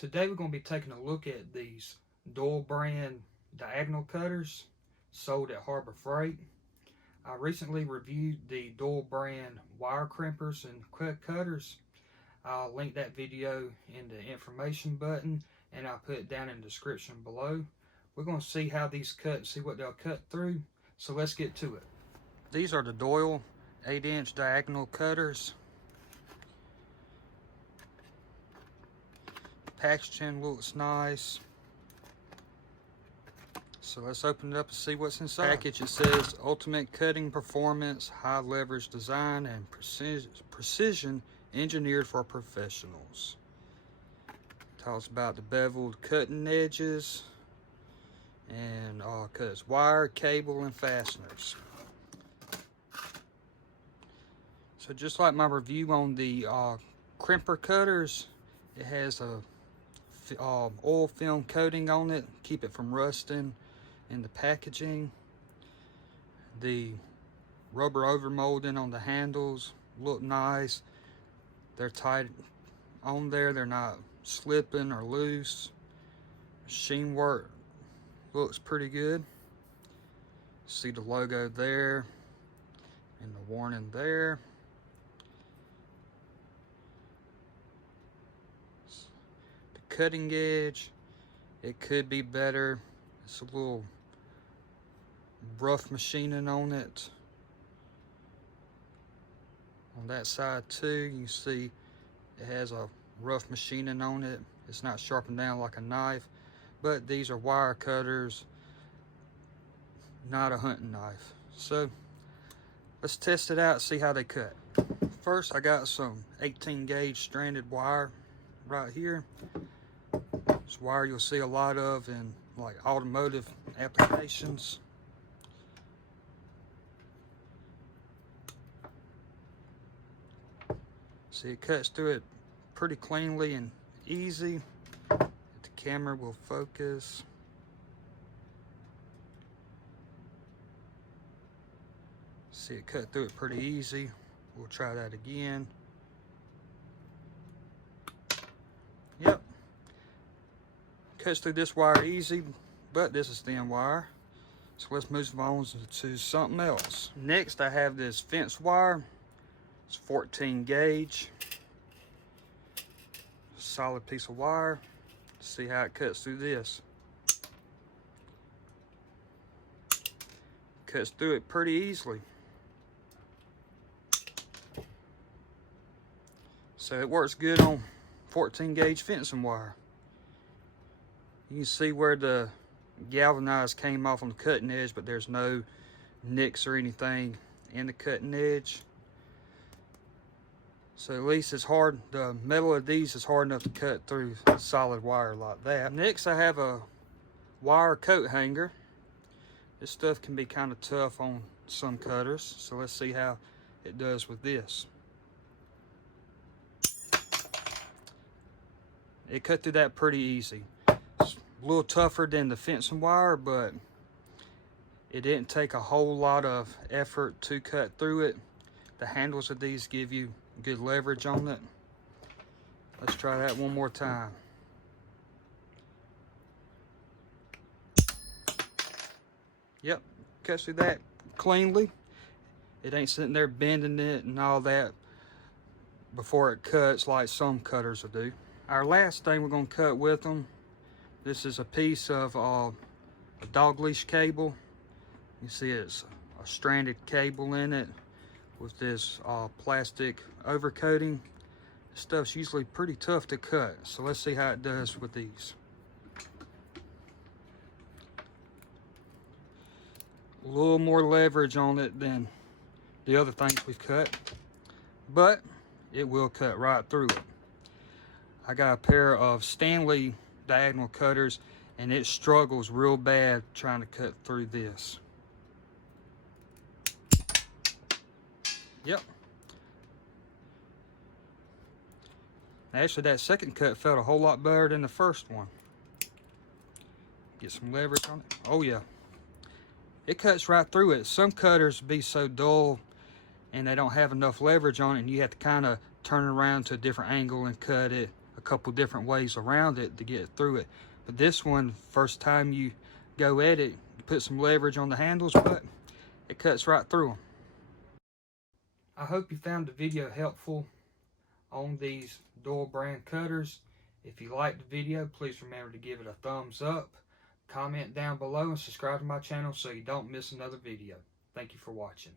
Today we're going to be taking a look at these Doyle brand diagonal cutters sold at Harbor Freight. I recently reviewed the Doyle brand wire crimpers and cut cutters. I'll link that video in the information button and I'll put it down in the description below. We're going to see how these cut and see what they'll cut through. So let's get to it. These are the Doyle 8-inch diagonal cutters. Packaging looks nice. So let's open it up and see what's inside. Package, it says ultimate cutting performance, high leverage design, and precision engineered for professionals. Talks about the beveled cutting edges and cuts wire, cable, and fasteners. So just like my review on the crimper cutters, it has a oil film coating on it, keep it from rusting in the packaging. The rubber overmolding on the handles look nice. They're tight on there, they're not slipping or loose. Machine work looks pretty good. See the logo there and the warning there. Cutting edge, it could be better. It's a little rough machining on it. On that side too, you see it has a rough machining on it. It's not sharpened down like a knife, but these are wire cutters, not a hunting knife. So let's test it out, see how they cut. First, I got some 18 gauge stranded wire right here. It's wire you'll see a lot of in like automotive applications. See, it cuts through it pretty cleanly and easy. If the camera will focus. See, it cut through it pretty easy. We'll try that again. Yep. Cuts through this wire easy, but this is thin wire. So let's move on to something else. Next, I have this fence wire. It's 14 gauge. Solid piece of wire. See how it cuts through this. Cuts through it pretty easily. So it works good on 14 gauge fencing wire. You can see where the galvanized came off on the cutting edge, but there's no nicks or anything in the cutting edge. So at least it's hard, the metal of these is hard enough to cut through solid wire like that. Next, I have a wire coat hanger. This stuff can be kind of tough on some cutters, so let's see how it does with this. It cut through that pretty easy. It's a little tougher than the fencing wire, but it didn't take a whole lot of effort to cut through it. The handles of these give you good leverage on it. Let's try that one more time. Yep, cuts through that cleanly. It ain't sitting there bending it and all that before it cuts like some cutters will do. Our last thing we're going to cut with them, this is a piece of a dog leash cable. You see it's a stranded cable in it with this plastic overcoating. This stuff's usually pretty tough to cut, so let's see how it does with these. A little more leverage on it than the other things we've cut, but it will cut right through it. I got a pair of Stanley diagonal cutters and it struggles real bad trying to cut through this. Yep. Actually, that second cut felt a whole lot better than the first one. Get some leverage on it. Oh yeah. It cuts right through it. Some cutters be so dull and they don't have enough leverage on it and you have to kind of turn it around to a different angle and cut it a couple different ways around it to get through it. But this one, first time you go at it, you put some leverage on the handles, but it cuts right through them. I hope you found the video helpful on these Doyle brand cutters. If you liked the video, please remember to give it a thumbs up, comment down below, and subscribe to my channel so you don't miss another video. Thank you for watching.